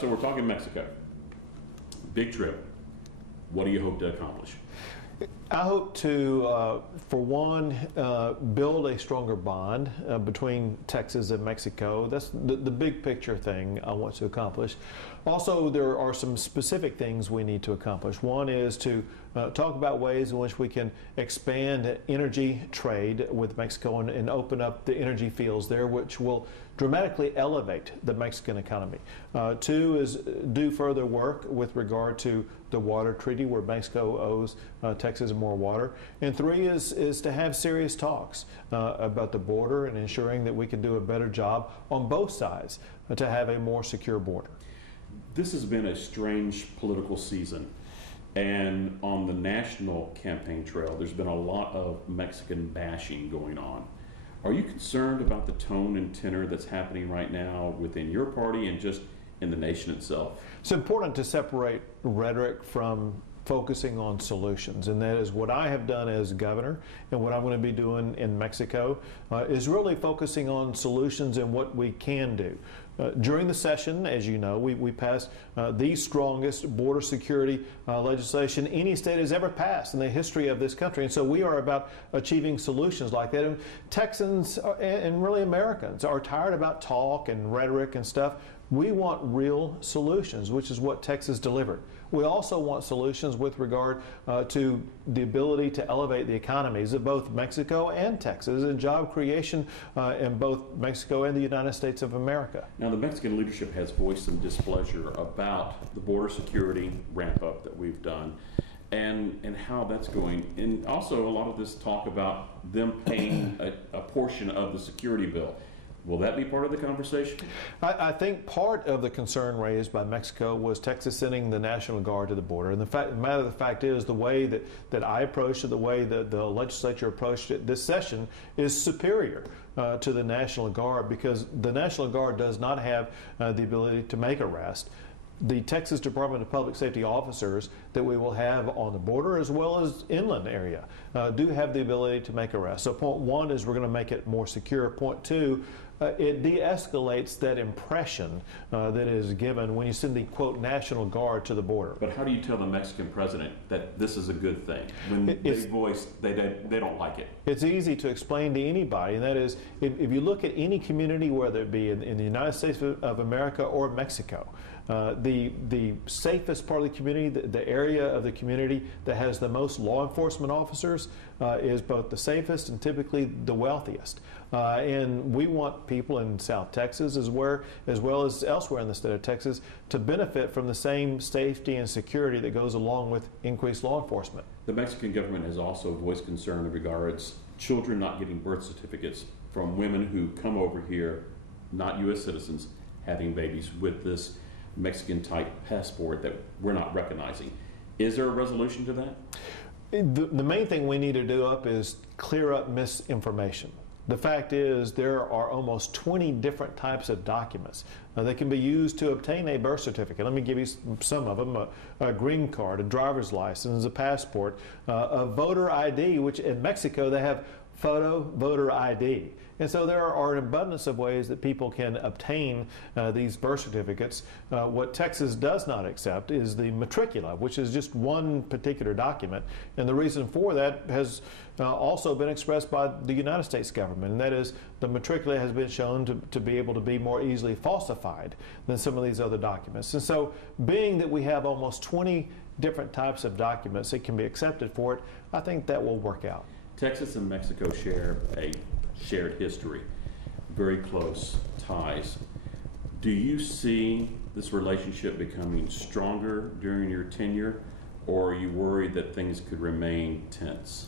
So we're talking Mexico. Big trip. What do you hope to accomplish? I hope to, for one, build a stronger bond between Texas and Mexico. That's the big picture thing I want to accomplish. Also, there are some specific things we need to accomplish. One is to talk about ways in which we can expand energy trade with Mexico and open up the energy fields there, which will dramatically elevate the Mexican economy. Two is do further work with regard to the water treaty, where Mexico owes Texas more water. And three is to have serious talks about the border and ensuring that we can do a better job on both sides to have a more secure border. This has been a strange political season, and on the national campaign trail, there's been a lot of Mexican bashing going on. Are you concerned about the tone and tenor that's happening right now within your party and just in the nation itself? It's important to separate rhetoric from focusing on solutions, and that is what I have done as governor and what I'm going to be doing in Mexico is really focusing on solutions and what we can do. During the session, as you know, we passed the strongest border security legislation any state has ever passed in the history of this country. And so we are about achieving solutions like that. And Texans and really Americans are tired about talk and rhetoric and stuff. We want real solutions, which is what Texas delivered. We also want solutions with regard to the ability to elevate the economies of both Mexico and Texas and job creation in both Mexico and the United States of America. Now, the Mexican leadership has voiced some displeasure about the border security ramp up that we've done and how that's going. And also a lot of this talk about them paying a portion of the security bill. Will that be part of the conversation? I think part of the concern raised by Mexico was Texas sending the National Guard to the border. And the fact is, the way that I approached it, the way that the legislature approached it this session is superior to the National Guard, because the National Guard does not have the ability to make arrests. The Texas Department of Public Safety officers that we will have on the border as well as inland area do have the ability to make arrests. So point one is we're going to make it more secure. Point two, it de-escalates that impression that is given when you send the, quote, National Guard to the border. But how do you tell the Mexican president that this is a good thing when they voice they don't like it? It's easy to explain to anybody, and that is, if you look at any community, whether it be in the United States of America or Mexico, the safest part of the community, the area of the community that has the most law enforcement officers is both the safest and typically the wealthiest. And we want people in South Texas as well as elsewhere in the state of Texas to benefit from the same safety and security that goes along with increased law enforcement. The Mexican government has also voiced concern in regards children not getting birth certificates from women who come over here, not U.S. citizens, having babies with this Mexican-type passport that we're not recognizing. Is there a resolution to that? The main thing we need to do up is clear up misinformation. The fact is there are almost 20 different types of documents that can be used to obtain a birth certificate. Let me give you some of them. A green card, a driver's license, a passport, a voter ID, which in Mexico they have photo voter ID. And so there are an abundance of ways that people can obtain these birth certificates. What Texas does not accept is the matricula, which is just one particular document. And the reason for that has also been expressed by the United States government, and that is the matricula has been shown to be able to be more easily falsified than some of these other documents. And so being that we have almost 20 different types of documents that can be accepted for it, I think that will work out. Texas and Mexico share a shared history, very close ties. Do you see this relationship becoming stronger during your tenure, or are you worried that things could remain tense?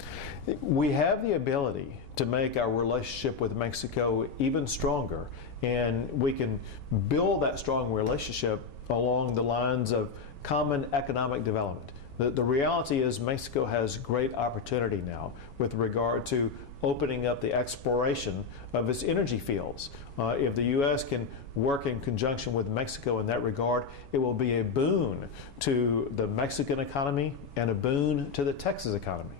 We have the ability to make our relationship with Mexico even stronger, and we can build that strong relationship along the lines of common economic development. The reality is Mexico has great opportunity now with regard to opening up the exploration of its energy fields. If the U.S. can work in conjunction with Mexico in that regard, it will be a boon to the Mexican economy and a boon to the Texas economy.